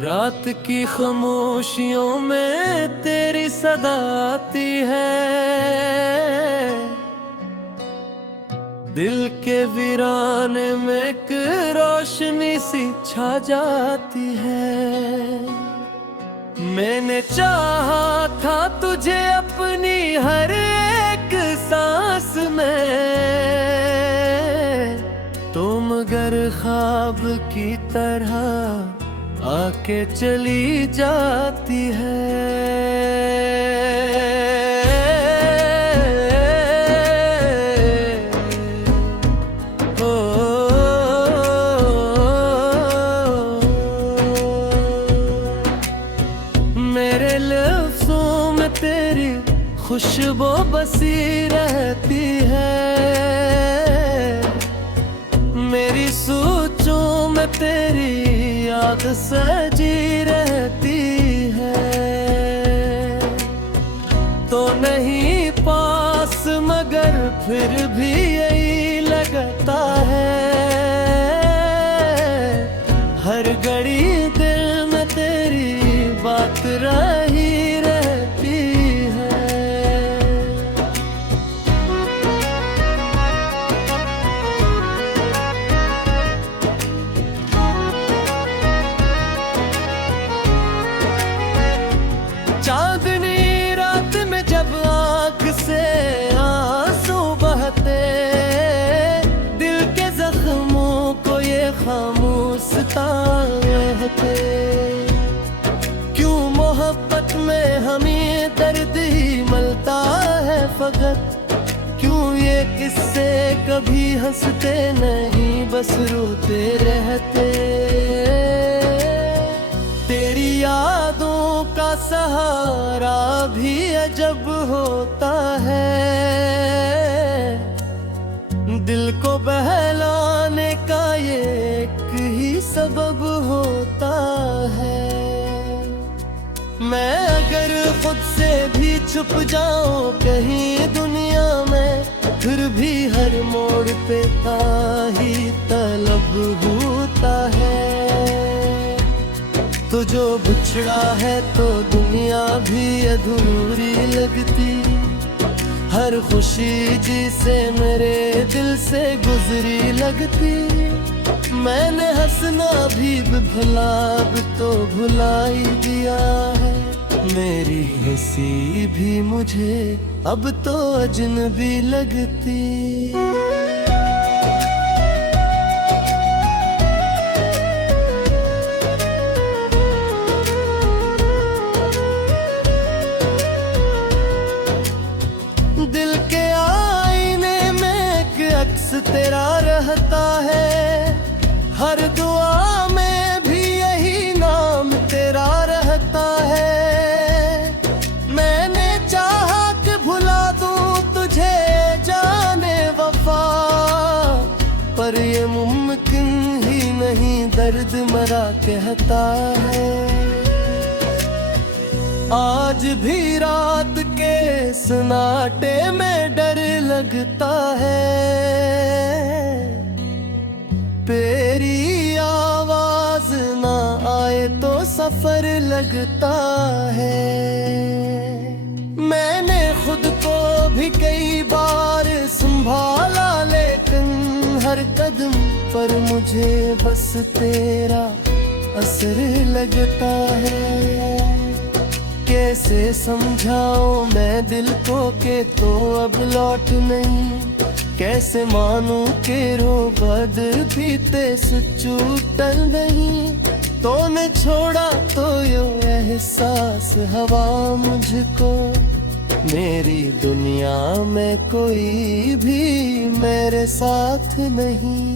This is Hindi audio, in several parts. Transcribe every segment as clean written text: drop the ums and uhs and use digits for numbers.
रात की खामोशियों में तेरी सदा आती है, दिल के वीराने में एक रोशनी सी छा जाती है। मैंने चाहा था तुझे अपनी हर एक सांस में, तो मगर ख्वाब की तरह आके चली जाती है। मेरे लफ्ज़ों में तेरी खुशबू बसी रहती है, मेरी सोचों में तेरी याद सजी रहती है। तो नहीं पास मगर फिर भी यही लगता है, हर घड़ी दिल में तेरी बात रही रहती है। चांदनी रात में जब आँख से आंसू बहते, दिल के जख्मों को ये खामोश रहते। क्यों मोहब्बत में हमें दर्द ही मिलता है फकत, क्यों ये किस्से कभी हंसते नहीं बस रोते रहते। तेरी यादों का सहारा भी अजब होता है, दिल को बहलाने का ये एक ही सबब होता है। मैं अगर खुद से भी छुप जाऊं कहीं दुनिया में, फिर भी हर मोड़ पे ताही तलब होता है। तो जो बिछड़ा है तो दुनिया भी अधूरी लगती, हर खुशी जिसे मेरे दिल से गुजरी लगती। मैंने हंसना भी भुला अब तो भुला ही दिया है, मेरी हंसी भी मुझे अब तो अजनबी लगती। दिल के आईने में एक अक्स तेरा रहता है, हर दुआ में भी यही नाम तेरा रहता है। मैंने चाहा कि भुला दूं तुझे जाने वफा, पर ये मुमकिन ही नहीं, दर्द मरा कहता है। आज भी रात के सन्नाटे में डर लगता है, तेरी आवाज ना आए तो सफर लगता है। मैंने खुद को भी कई बार संभाला, लेकिन हर कदम पर मुझे बस तेरा असर लगता है। कैसे समझाऊं मैं दिल को के तो अब लौट नहीं, कैसे मानूं के रो बदल भी सच्चू टल नहीं। तो ने छोड़ा तो यो एहसास हवा मुझको, मेरी दुनिया में कोई भी मेरे साथ नहीं।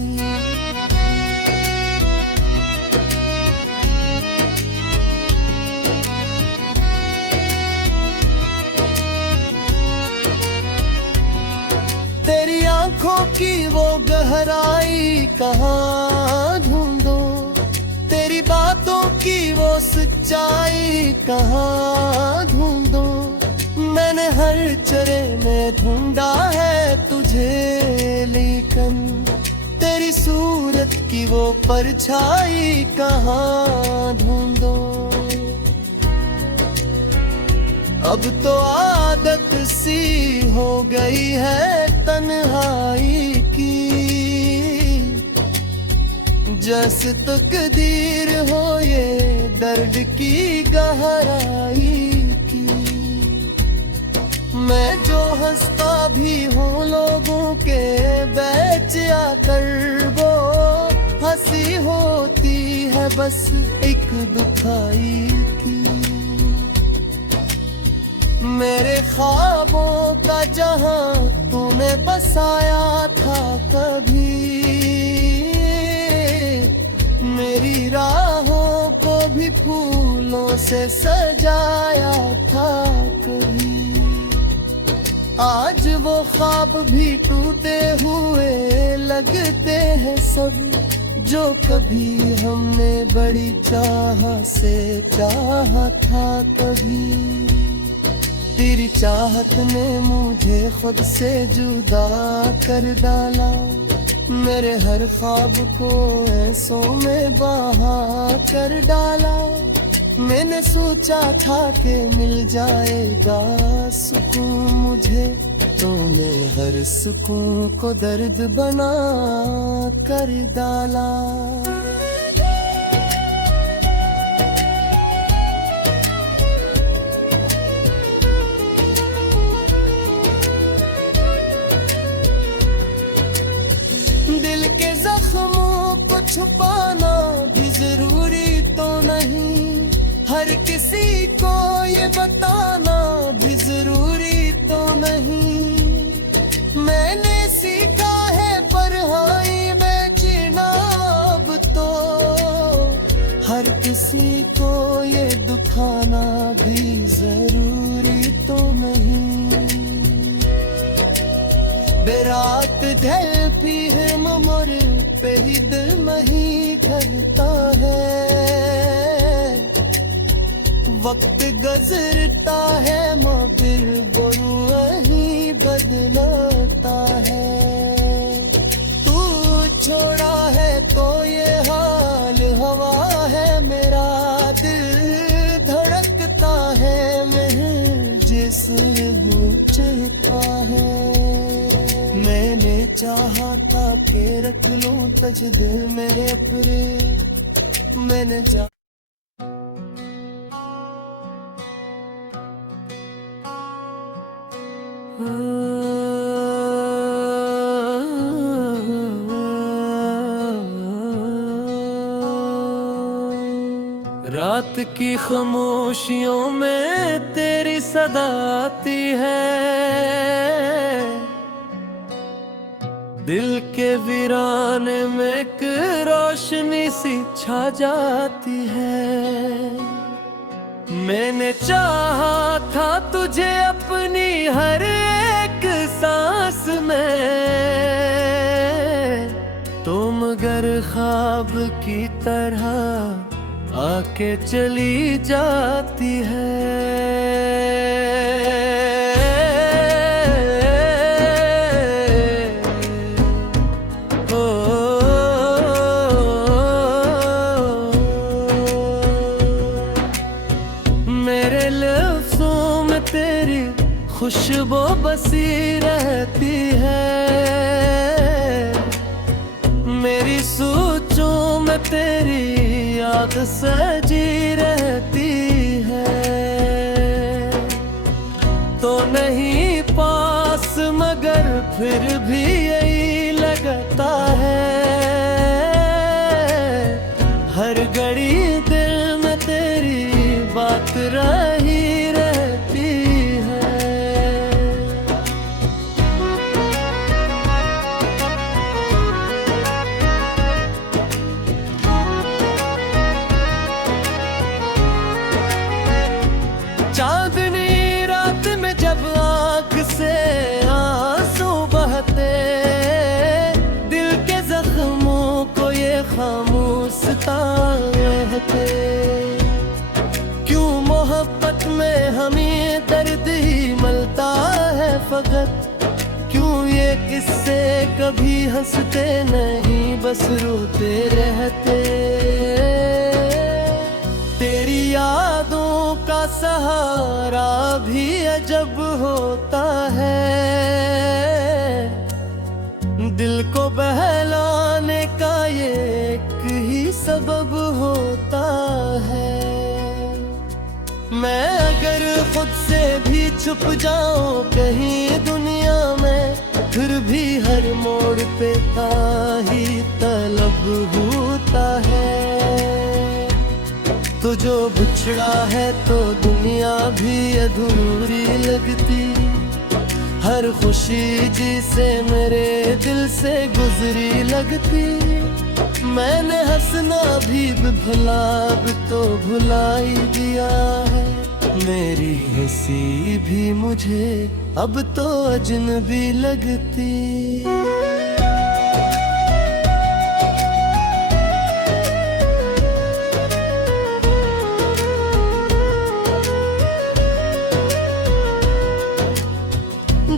तेरी आंखों की वो गहराई कहाँ ढूंढो, तेरी बातों की वो सच्चाई कहाँ ढूंढो। मैं मैंने हर चरे में ढूंढा है तुझे, लेकिन तेरी सूरत की वो परछाई कहाँ ढूंढो। अब तो आदत सी हो गई है तन्हाई की, जैसे तकदीर हो ये दर्द की गहराई की। मैं जो हंसता भी हूँ लोगों के बीच आकर, वो हंसी होती है बस एक दुखाई की। मेरे ख्वाबों का जहां तूने बसाया था कभी, मेरी राहों को भी फूलों से सजाया था कभी। आज वो ख्वाब भी टूटे हुए लगते हैं सब, जो कभी हमने बड़ी चाह से चाहा था कभी। तेरी चाहत ने मुझे खुद से जुदा कर डाला, मेरे हर ख्वाब को ऐसों में बहा कर डाला। मैंने सोचा था कि मिल जाएगा सुकून मुझे, तूने हर सुकून को दर्द बना कर डाला। दिल के जख्मों को छुपाना भी जरूरी तो नहीं, हर किसी को ये बताना भी जरूरी तो नहीं। मैंने सीखा है परहाई बेचना अब तो, हर किसी को ये दुखाना भी जरूरी तो नहीं। बेरात ढलती है ममर पे ही दिल नहीं करता है, वक्त गुजरता है माँ फिर वो वही बदलाता है। तू छोड़ा है तो ये हाल हवा है, मेरा दिल धड़कता है मैं जिस्म चहता है। मैंने चाहा था कि रख लूं तुझ दिल में अपने, मैंने रात की खामोशियों में तेरी सदा आती है, दिल के वीराने में एक रोशनी सी छा जाती है। मैंने चाहा था तुझे अपनी हर एक सांस में, तुम मगर ख्वाब की तरह आके चली जाती है। मेरे लफ्ज़ों में तेरी खुशबू बसी रहती है, मेरी सोचों में तेरी याद सजी रहती है। तो नहीं पास मगर फिर भी यही लगता है, हर घड़ी दिल में तेरी बात रही रहती है। चांदनी रात में जब आँख से आंसू बहते, दिल के जख्मों को ये खामोश कहते। क्यों मोहब्बत में हमें दर्द ही मलता फकत, क्यों ये किस्से कभी हंसते नहीं बस रोते रहते। तेरी यादों का सहारा भी अजब होता है, दिल को बहलाने का ये एक ही सबब होता है। मैं अगर खुद से भी छुप जाऊं कहीं दुनिया में, फिर भी हर मोड़ पे ताही तलब होता है। तो जो बिछड़ा है तो दुनिया भी अधूरी लगती, हर खुशी जिसे मेरे दिल से गुजरी लगती। मैंने हंसना भी भुला अब तो भुला ही दिया है, मेरी हंसी भी मुझे अब तो अजनबी लगती।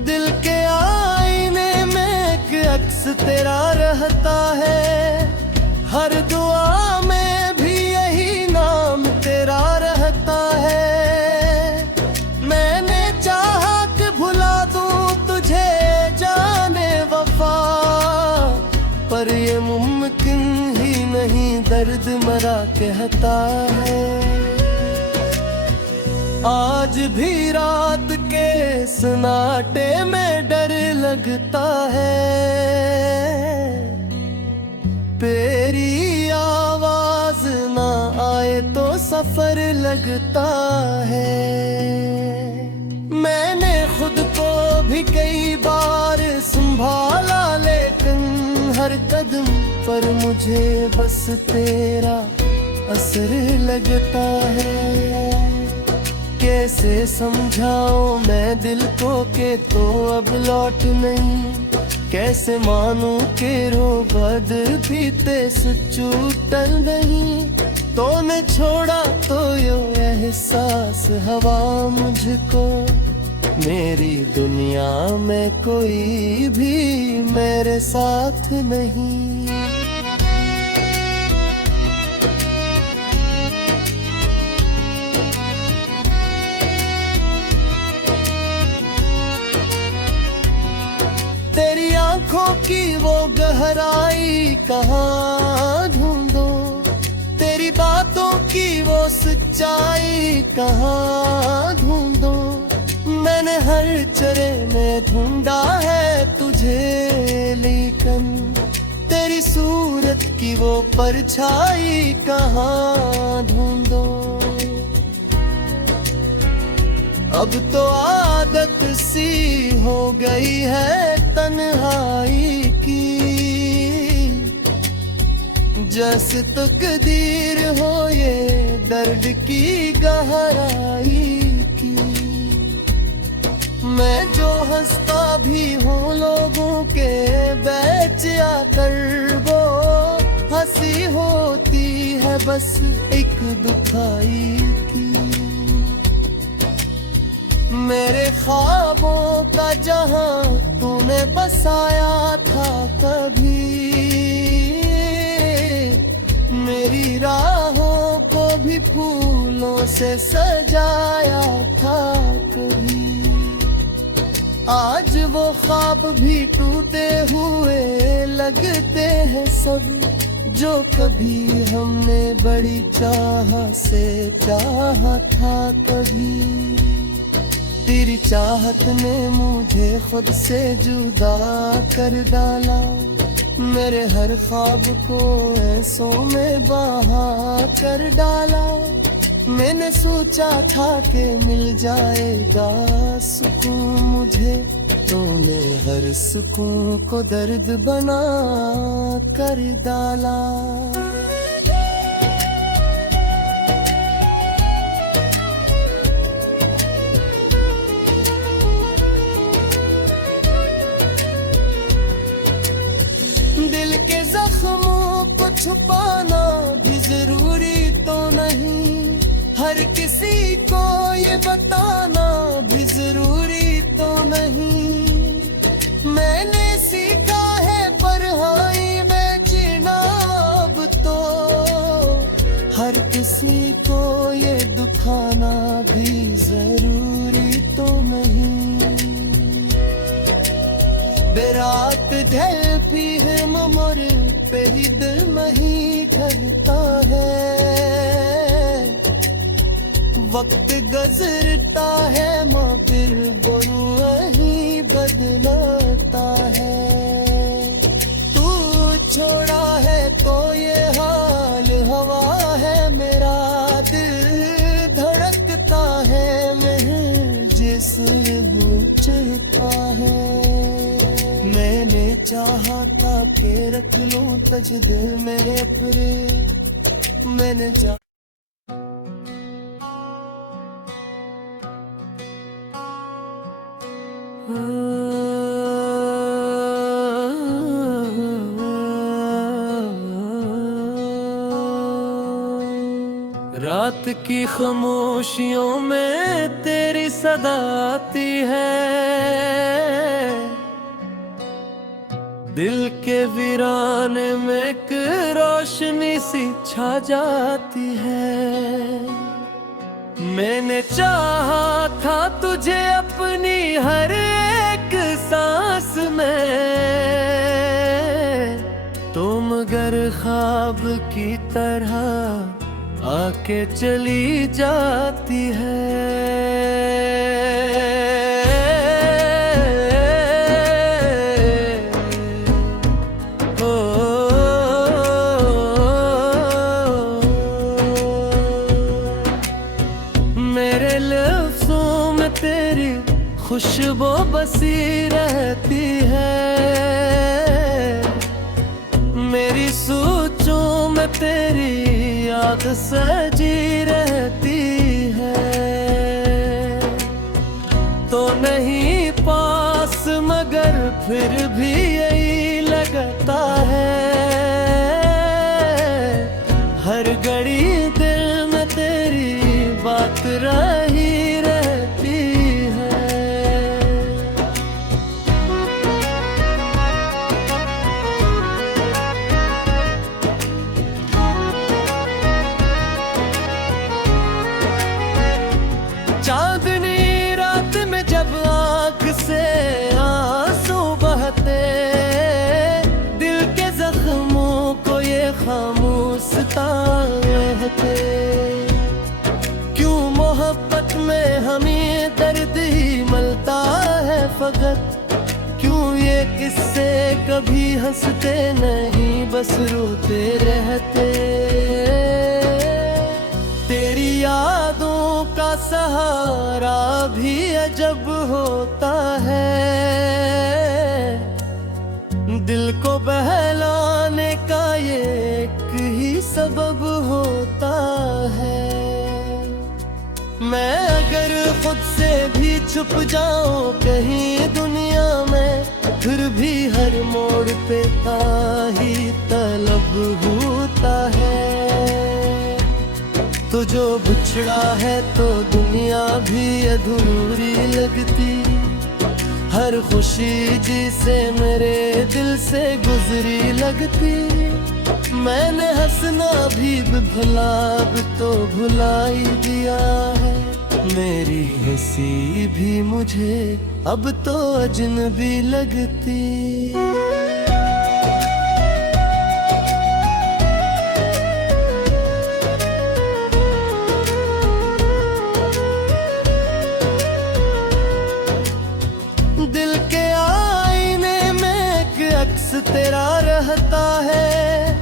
दिल के आईने में एक अक्स तेरा रहता है, हर दुआ में भी यही नाम तेरा रहता है। मैंने चाहा कि भुला दूं तुझे जाने वफा, पर ये मुमकिन ही नहीं, दर्द मरा कहता है। आज भी रात के सन्नाटे में डर लगता है, तेरी आवाज ना आए तो सफर लगता है। मैंने खुद को भी कई बार संभाला, लेकिन हर कदम पर मुझे बस तेरा असर लगता है। कैसे समझाऊं मैं दिल को के तो अब लौट नहीं, कैसे मानूं के रो बदल पीते सुचूटल नहीं। तूने छोड़ा तो यो एहसास हवा मुझको, मेरी दुनिया में कोई भी मेरे साथ नहीं। तेरी आंखों की वो गहराई कहाँ ढूंढो, तेरी बातों की वो सच्चाई कहाँ ढूंढो। मैंने हर चरे में ढूंढा है तुझे, लेकिन तेरी सूरत की वो परछाई कहाँ ढूंढो। अब तो आदत सी हो गई है तन्हाई की, जैसे तकदीर हो ये दर्द की गहराई की। मैं जो हंसता भी हूँ लोगों के बेच आकर, वो हंसी होती है बस एक दुखाई की। मेरे ख्वाबों का जहां तूने बसाया था कभी, मेरी राहों को भी फूलों से सजाया था कभी। आज वो ख्वाब भी टूटे हुए लगते हैं सब, जो कभी हमने बड़ी चाह से चाहा था कभी। तेरी चाहत ने मुझे खुद से जुदा कर डाला, मेरे हर ख्वाब को ऐसों में बहा कर डाला। मैंने सोचा था कि मिल जाएगा सुकून मुझे, तूने हर सुकून को दर्द बना कर डाला। दिल के जख्मों को छुपाना भी जरूरी तो नहीं, हर किसी को ये बताना भी जरूरी तो नहीं। मैंने सीखा है परहाई में जीना अब तो, हर किसी को ये दुखाना भी जरूरी तो नहीं। बेरात ढलती है ममर पे ही दिल नहीं ठहरता है। वक्त गुजरता है माँ फिर बुरू ही बदलाता है। तू छोड़ा है तो ये हाल हवा है, मेरा दिल धड़कता है महल जिस्म चलता है। मैंने चाहा था के रख लूं तज दिल में अपने, मैंने जा रात की खामोशियों में तेरी सदा आती है, दिल के वीराने में एक रोशनी सी छा जाती है। मैंने चाहा था तुझे अपनी हर एक सांस में, तो मगर ख्वाब की तरह आके चली जाती है। मेरे लफ्ज़ों में तेरी खुशबू बसी रहती है, मेरी सोचों में तेरी याद सजी रहती है। तो नहीं पास मगर फिर भी यही लगता है, हर घड़ी दिल में तेरी बात रही रहती है। चांदनी रात में जब आँख से आंसू बहते, दिल के जख्मों को ये खामोश कहते। क्यों मोहब्बत में हमें दर्द ही मिलता है फकत, क्यों ये किस्से कभी हंसते नहीं बस रोते रहते। तेरी यादों का सहारा भी अजब होता है, दिल को बहलाने का ये एक ही सबब होता है। मैं अगर खुद से भी छुप जाऊं कहीं दुनिया में, फिर भी हर मोड़ पे ही तलब होता है। तो जो बिछड़ा है तो दुनिया भी अधूरी लगती, हर खुशी जिसे मेरे दिल से गुजरी लगती। मैंने हंसना भी भुला अब तो भुला ही दिया है, मेरी हंसी भी मुझे अब तो अजनबी लगती। दिल के आईने में एक अक्स तेरा रहता है,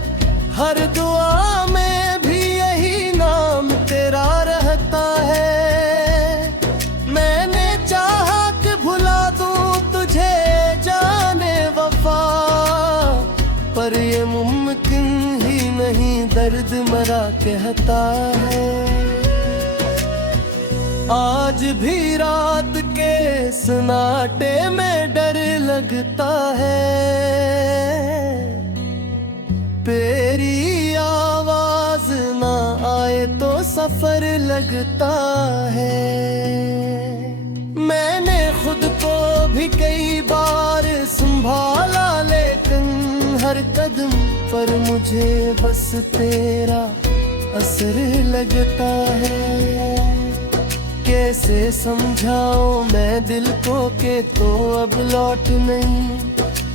हर दुआ में भी यही नाम तेरा रहता है। मैंने चाहा कि भुला दूं तुझे जाने वफा, पर ये मुमकिन ही नहीं दर्द मरा कहता है। आज भी रात के सन्नाटे में डर लगता है, तेरी आवाज ना आए तो सफर लगता है। मैंने खुद को भी कई बार संभाला, लेकिन हर कदम पर मुझे बस तेरा असर लगता है। कैसे समझाऊं मैं दिल को कि तो अब लौट नहीं,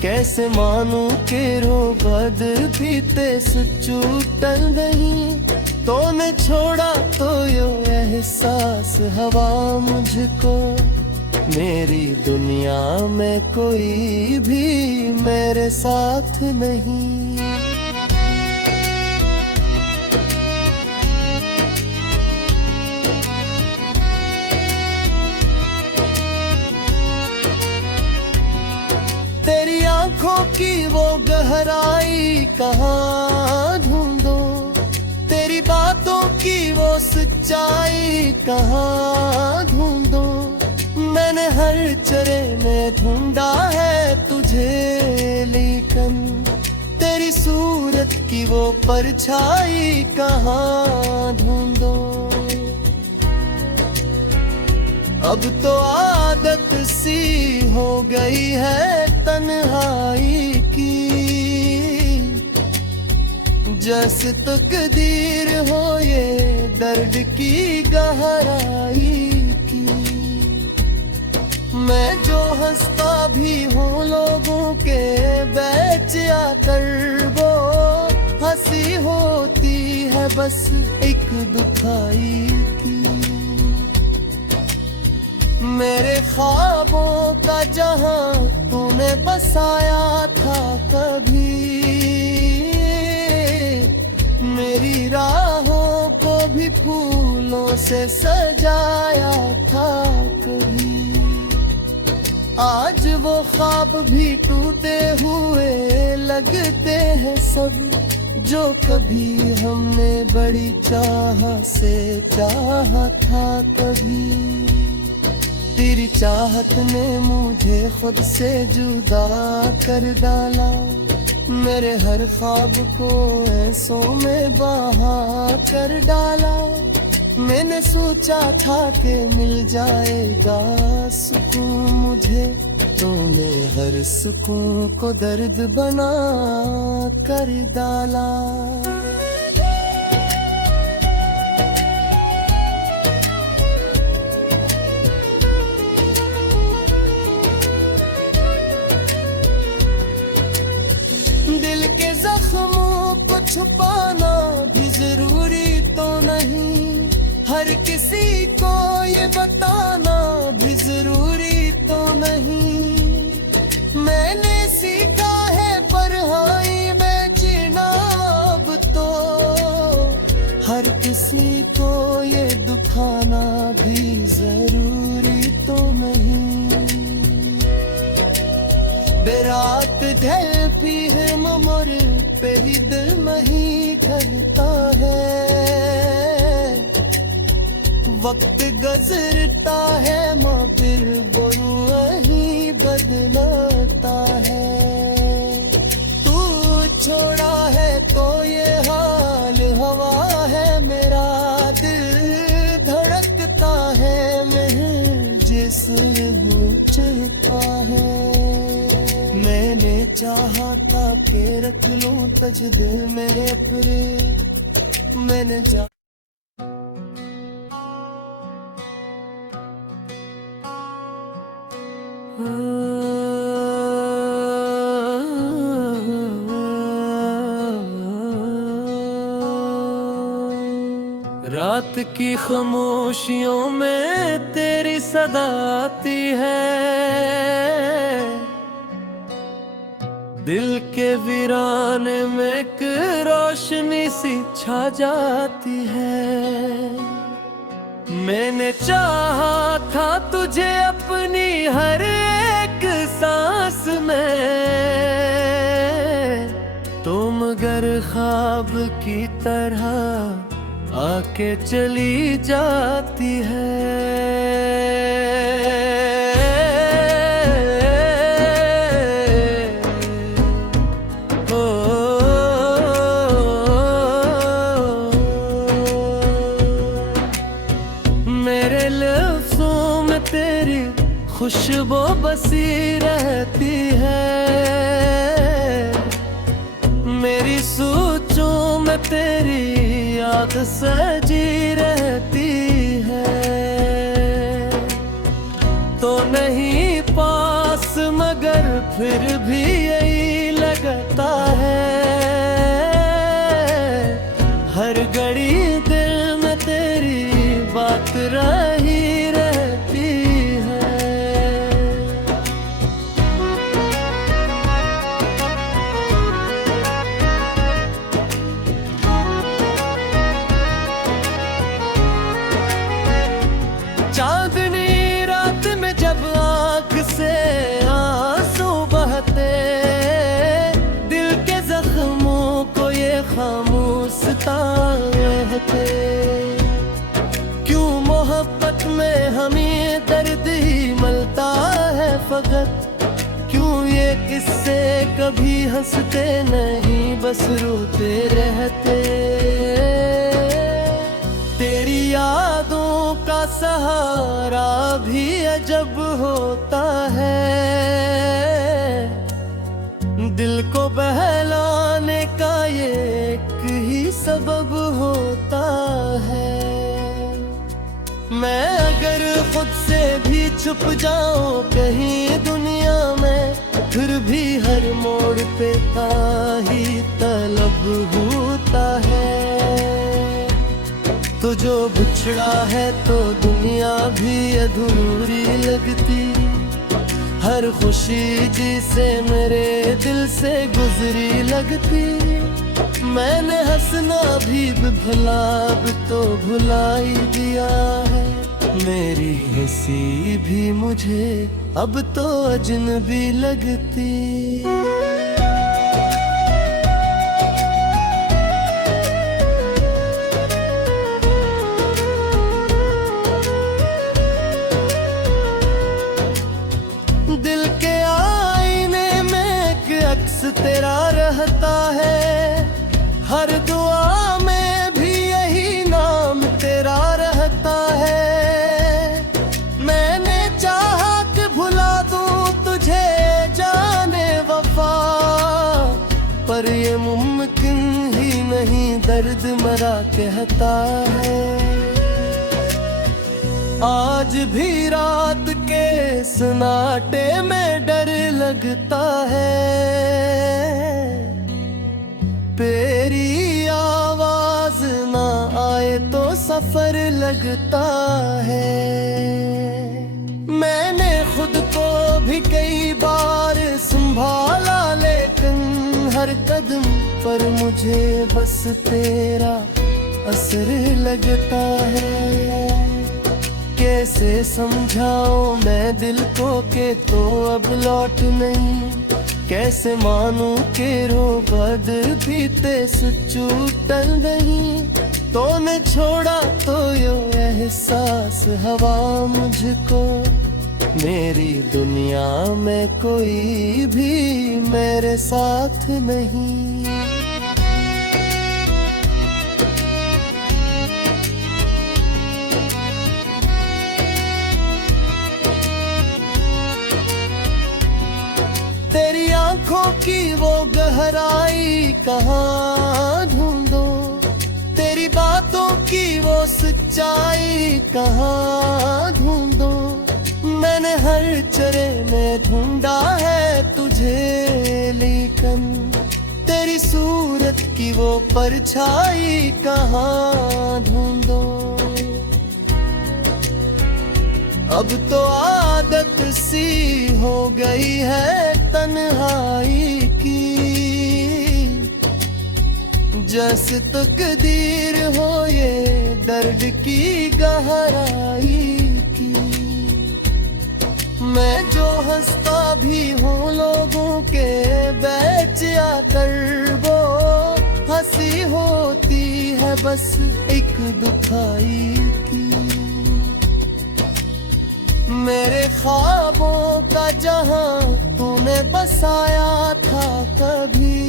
कैसे मानूं कि रोबद भी ते सच्चू टल नहीं। तूने छोड़ा तो यो एहसास हवा मुझको, मेरी दुनिया में कोई भी मेरे साथ नहीं। तेरी आंखों की वो गहराई कहाँ ढूंढो, तेरी बातों की वो सच्चाई कहाँ ढूंढो। मैंने हर चरे में ढूंढा है तुझे, लेकिन तेरी सूरत की वो परछाई कहाँ ढूंढो। अब तो आदत सी हो गई है तन्हाई की, जैसे तकदीर हो ये दर्द की गहराई की। मैं जो हंसता भी हूँ लोगों के बेच आकर, वो हंसी होती है बस एक दुखाई की। मेरे ख्वाबों का जहां तूने बसाया था कभी, मेरी राहों को भी फूलों से सजाया था कभी। आज वो ख्वाब भी टूटे हुए लगते हैं सब, जो कभी हमने बड़ी चाह से चाहा था कभी। तेरी चाहत ने मुझे खुद से जुदा कर डाला, मेरे हर ख्वाब को ऐसों में बहा कर डाला। मैंने सोचा था कि मिल जाएगा सुकून मुझे, तूने हर सुकून को दर्द बना कर डाला। दिल के जख्मों को छुपाना भी जरूरी तो नहीं, हर किसी को ये बताना भी जरूरी तो नहीं। मैंने सीखा है पढ़ाई में जीना अब तो, हर किसी को ये दुखाना भी जरूरी तो नहीं। बेरात ढलती है ममर पे ही दिल नहीं करता है, वक्त गुजरता है माँ फिर वो वही बदलाता है। तू छोड़ा है तो ये हाल हवा है, मेरा दिल धड़कता है महल जिसमें चलता है। मैंने चाहा था कि रख लूं तुझ दिल में अपने, मैंने रात की खामोशियों में तेरी सदा आती है, दिल के वीराने में एक रोशनी सी छा जाती है। मैंने चाहा था तुझे अपनी हर एक सांस में, तो मगर ख्वाब की तरह आके चली जाती है। मेरे लफ्ज़ों में तेरी खुशबू बसी रहती है, मेरी सोचों में तेरी याद सजी रहती है। तो नहीं पास मगर फिर भी यही लगता है, हर घड़ी दिल में तेरी बात रही रहती है। चांदनी रात में जब आँख से आंसू बहते, दिल के जख्मों को ये खामोश कहते। क्यों मोहब्बत में हमें दर्द ही मिलता है फकत, क्यों ये किस्से कभी हंसते नहीं बस रोते रहते। तेरी यादों का सहारा भी अजब होता है, दिल को बहलाने का ये एक ही सबब होता है। मैं अगर खुद से भी छुप जाऊं कहीं दुनिया में, फिर भी हर मोड़ पे ही तलब होता है। तो जो बिछड़ा है तो दुनिया भी अधूरी लगती, हर खुशी जिसे मेरे दिल से गुजरी लगती। मैंने हंसना भी भुला अब तो भुला ही दिया है, मेरी हंसी भी मुझे अब तो अजनबी लगती। दिल के आईने में एक अक्स तेरा रहता है, हर दुआ में भी यही नाम तेरा रहता है। मैंने चाहा कि भुला दूं तुझे जाने वफा, पर ये मुमकिन ही नहीं, दर्द मरा कहता है। आज भी रात के सन्नाटे में डर लगता है, तेरी आवाज ना आए तो सफर लगता है। मैंने खुद को भी कई बार संभाला, लेकिन हर कदम पर मुझे बस तेरा असर लगता है। कैसे समझाऊं मैं दिल को के तो अब लौट नहीं, कैसे मानूं के रो बदलते सच्चू टल नहीं। तो ने छोड़ा तो यो एहसास हवा मुझको, मेरी दुनिया में कोई भी मेरे साथ नहीं। तेरी आंखों की वो गहराई कहाँ ढूंढो, तेरी बातों की वो सच्चाई कहाँ ढूंढो। मैंने हर चरे में ढूंढा है तुझे, लेकिन तेरी सूरत की वो परछाई कहाँ ढूंढो। अब तो आदत सी हो गई है तन्हाई की, जैसे तकदीर हो ये दर्द की गहराई की। मैं जो हंसता भी हूँ लोगों के बेच आकर, वो हंसी होती है बस एक दुखाई की। मेरे ख्वाबों का जहां तूने बसाया था कभी,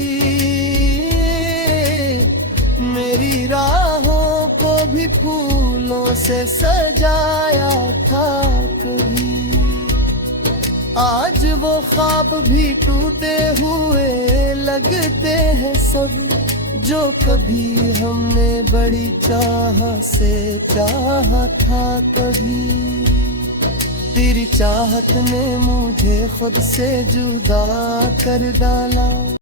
मेरी राहों को भी फूलों से सजाया था कभी। आज वो ख्वाब भी टूटे हुए लगते हैं सब, जो कभी हमने बड़ी चाह से चाहा था कभी। तेरी चाहत ने मुझे खुद से जुदा कर डाला।